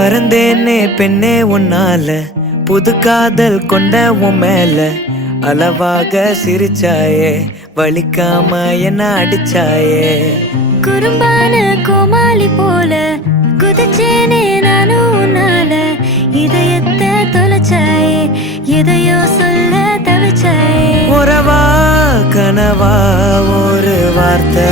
பறந்தேனே பெண்ணே உன்னால, புது காதல் கொண்ட உன் மேல. அளவாக சிரிச்சாயே, வலிக்காம என்ன அடிச்சாயே. குறும்பான கோமாளி போல குதிச்சேனே நானும் உன்னால. இதயத்தை தொலைச்சாயே, எதையோ சொல்ல தவிச்சாயே. உறவா கனவா ஒரு வார்த்தை